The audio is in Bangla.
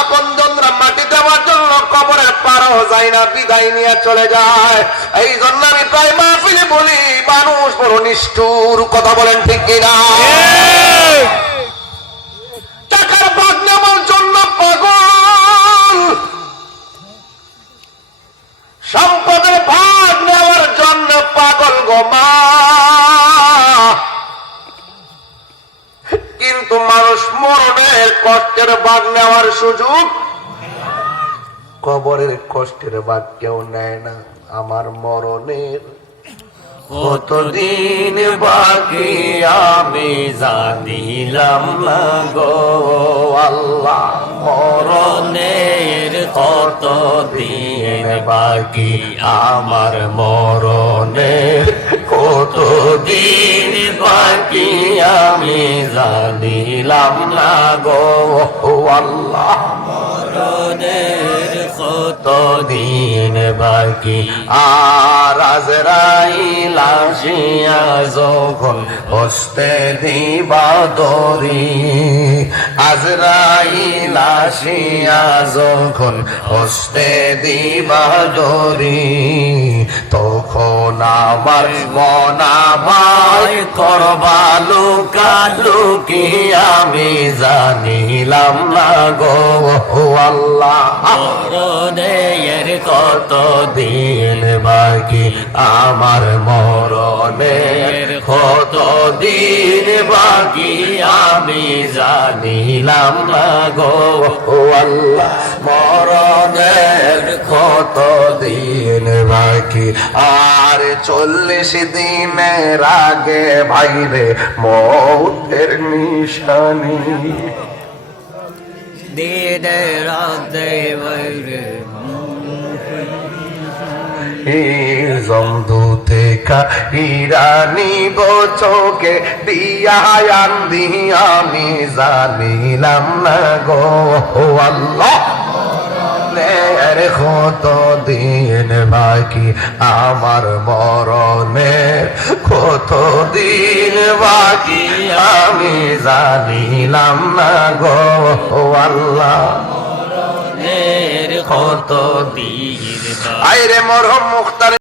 আপনজনরা মাটি দেওয়ার জন্য কবরের পারও যায় না, বিদায় নিয়ে চলে যায়। এই জন্য আমি প্রায় মাহফিলে বলি, মানুষ বড় নিষ্ঠুর। কথা বলেন ঠিক কিনা? টাকার ভাগ নেওয়ার জন্য পাগল, সম্পদের ভাগ নেওয়ার জন্য পাগল গো মা। কিন্তু মানুষ মরণের কষ্টের ভাগ নেওয়ার সুযোগ, কবরের কষ্টের ভাগ কেউ নেয় না। আমার মরণের কতদিন বাকি আমি জানিলাম না গো আল্লাহ, মরণের কতদিন বাকি আমার মরণের কতদিন বাকি আমি জানিলাম না গো আল্লাহ, মরণের কতদিন বাকি। আর আজরাইল আসিয়া যখন হস্তে দিবা দরি, আজরাইল আসিয়া যখন হস্তে দিবা দরি, তখন আমার মন আমায় করবা লুকালুকি আমি জানিলাম না গো আল্লাহ, মরণের কতদিন বাকি আমার মরণের কতদিন বাকি আমি জানিলাম না গো আল্লাহ, মরণের কতদিন বাকি। আর 40 দিনের আগে ভাইরে মৌতের নিশানি, দিনে রাতে বাইরে জমদু থেকে ইরানি চোখে দিয়া আন্দি আমি জানিলাম না গো আল্লাহ, কত দিন বাকি আমার মরণের কত দিন বাকি আমি জানিলাম না গো আল্লাহ, মরণের কত দিন আইরে মরহম মুখতার